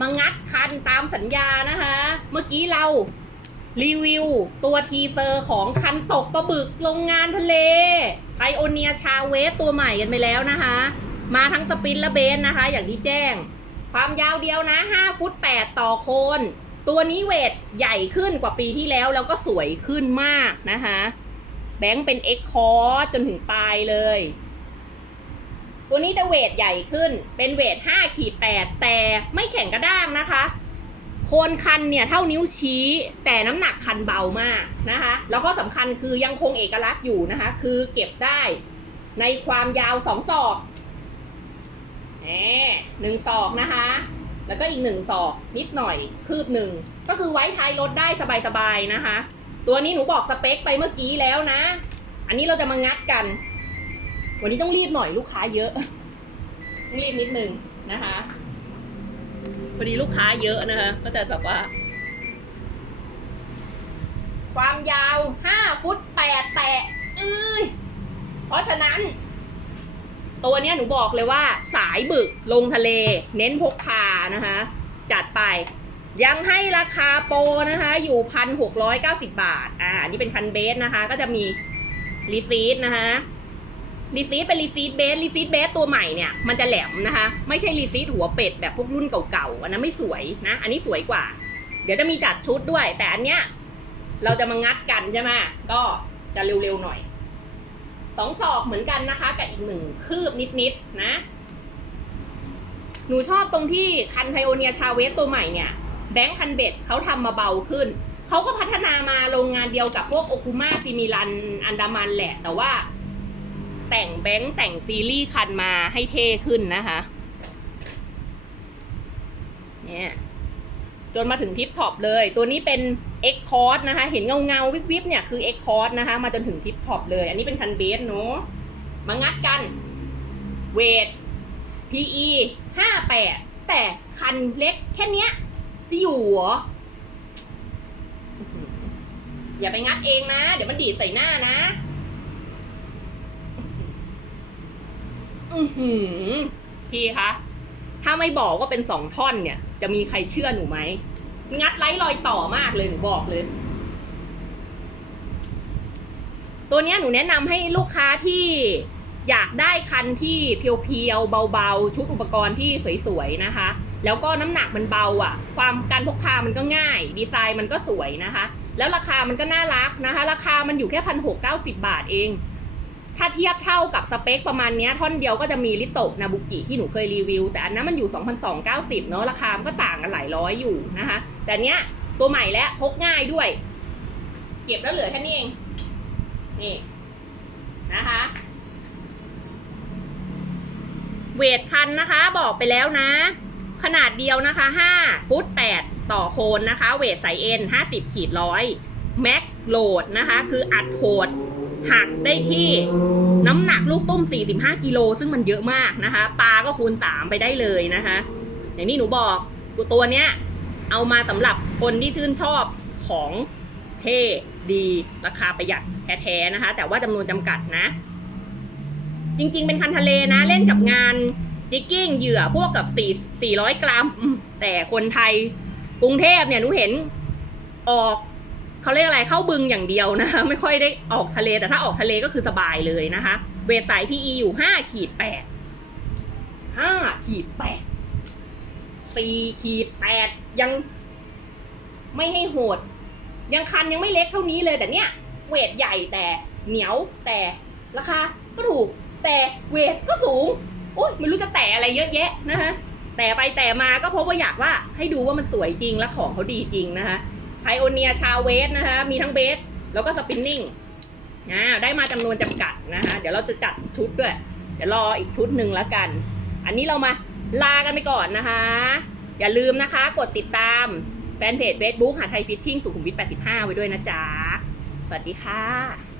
มางัดคันตามสัญญานะคะ เมื่อกี้เรารีวิวตัวทีเซอร์ของคันตกปลาบึกโรงงานทะเลไพโอเนียชาเวสตัวใหม่กันไปแล้วนะคะ มาทั้งสปินและเบนนะคะ อย่างที่แจ้ง ความยาวเดียวนะ 5 ฟุต 8 ต่อโคน ตัวนี้เวทใหญ่ขึ้นกว่าปีที่แล้ว แล้วก็สวยขึ้นมากนะคะ แบงค์เป็นเอ็กคอร์จนถึงปลายเลย ตัวนี้จะเวทใหญ่ขึ้น เป็นเวท5ขีด8แต่ไม่แข็งกระด้างนะคะ โคนคันเนี่ยเท่านิ้วชี้ แต่น้ำหนักคันเบามากนะคะ แล้วก็สำคัญคือยังคงเอกลักษณ์อยู่นะคะ คือเก็บได้ในความยาวสองศอกแหมหนึ่งศอกนะคะ แล้วก็อีกหนึ่งศอกนิดหน่อยคืบหนึ่ง ก็คือไว้ท้ายรถได้สบายๆนะคะ ตัวนี้หนูบอกสเปคไปเมื่อกี้แล้วนะ อันนี้เราจะมางัดกัน วันนี้ต้องรีบหน่อยลูกค้าเยอะต้องรีบนิดนึงนะคะพอดีลูกค้าเยอะนะคะ ก็จะแบบว่า ความยาวห้าฟุตแปดแตะเอ้ยเพราะฉะนั้น ตัวเนี้ยหนูบอกเลยว่า สายบึกลงทะเล เน้นพกพานะคะ จัดไปยังให้ราคาโปรนะคะ อยู่พันหกร้อยเก้าสิบาท อ่านนี่เป็นคันเบสนะคะ ก็จะมีรีซีดนะคะ รีซีดเป็นรีซีดเบสรีซีดเบสตัวใหม่เนี่ยมันจะแหลมนะคะ ไม่ใช่รีซีดหัวเป็ดแบบพวกรุ่นเก่าๆอันนั้นไม่สวยนะ อันนี้สวยกว่า เดี๋ยวจะมีจัดชุดด้วย แต่อันเนี้ยเราจะมางัดกันใช่ไหมก็จะเร็วๆหน่อยสองศอกเหมือนกันนะคะ กับอีกหนึ่งคืบนิดๆนะ หนูชอบตรงที่คันไทโอเนียชาเวสตัวใหม่เนี่ยแบงค์คันเบ็ดเขาทำมาเบาขึ้น เขาก็พัฒนามาโรงงานเดียวกับพวกโอคุมาซิมิลันอันดามันแหละ แต่ว่า แต่งแบงค์แต่งซีรีส์คันมาให้เท่ขึ้นนะคะ เนี่ยจนมาถึงทิปท็อปเลย ตัวนี้เป็น X c o r d นะคะ เห็นเงาเงาวิบวิบเนี่ยคือ X c o r d นะคะ มาจนถึงทิปท็อปเลย อันนี้เป็นคันเบสเนาะมางัดกัน เวท PE 58แต่คันเล็กแค่นี้จะอยู่เหรอ อย่าไปงัดเองนะ เดี๋ยวมันดีดใส่หน้านะ อือหือพี่คะ ถ้าไม่บอกว่าเป็นสองท่อนเนี่ย จะมีใครเชื่อหนูไหม งัดไร้รอยต่อมากเลยหนูบอกเลย ตัวนี้หนูแนะนำให้ลูกค้าที่อยากได้คันที่เพียวๆ เบาๆ ชุดอุปกรณ์ที่สวยๆ นะคะ แล้วก็น้ำหนักมันเบาอะ ความการพกพามันก็ง่าย ดีไซน์มันก็สวยนะคะ แล้วราคามันก็น่ารักนะคะ ราคามันอยู่แค่พันหกเก้าสิบาทเอง ถ้าเทียบเท่ากับสเปคประมาณนี้ท่อนเดียวก็จะมีลิโตะนาบุกิที่หนูเคยรีวิว แต่อันนั้นมันอยู่ 2,290 เนาะราคามันก็ต่างกันหลายร้อยอยู่นะคะ แต่เนี้ยตัวใหม่แล้วพกง่ายด้วย เก็บแล้วเหลือแค่นี้เอง นี่นะคะเวทคันนะคะ บอกไปแล้วนะ ขนาดเดียวนะคะ 5 ฟุต 8 ต่อโคนนะคะ เวทสายเอ็น50ขีดร้อย แม็กโหลดนะคะ คืออัดโหดหักได้ที่น้ำหนักลูกตุ้ม 45 กิโลซึ่งมันเยอะมากนะคะ ปลาก็คูณ 3 ไปได้เลยนะคะ อย่างที่หนูบอกตัวเนี้ย เอามาสำหรับคนที่ชื่นชอบของเท่ดีราคาประหยัดแท้ๆนะคะ แต่ว่าจำนวนจำกัดนะ จริงๆเป็นคันทะเลนะ เล่นกับงานจิกกิ้งเหยื่อพวกกับ 4 400 กรัม แต่คนไทยกรุงเทพเนี่ยหนูเห็นออก เขาเรียกอะไรเข้าบึงอย่างเดียวนะคะ ไม่ค่อยได้ออกทะเลแต่ถ้าออกทะเลก็คือสบายเลยนะคะ เวทสาย PE อยู่5ขีด8 5ขีด8 4ขีด8ยังไม่ให้โหด ยังคันยังไม่เล็กเท่านี้เลยแต่เนี้ยเวทใหญ่แต่เหนียวแต่ราคาก็ถูกแต่เวทก็สูงโอ๊ยไม่รู้จะแต่อะไรเยอะแยะนะคะแต่ไปแต่มาก็เพราะว่าอยากว่าให้ดูว่ามันสวยจริงและของเขาดีจริงนะคะ ไพโอเนียชาเวสนะคะ มีทั้งเบสแล้วก็สปินนิ่งอ่าได้มาจำนวนจำกัดนะคะ เดี๋ยวเราจะจัดชุดด้วย เดี๋ยวรออีกชุดหนึ่งแล้วกัน อันนี้เรามาลากันไปก่อนนะคะ อย่าลืมนะคะ กดติดตามแฟนเพจ Facebook หาไทยฟิชชิ่งสุขุมวิท 85 ไว้ด้วยนะจ๊ะ สวัสดีค่ะ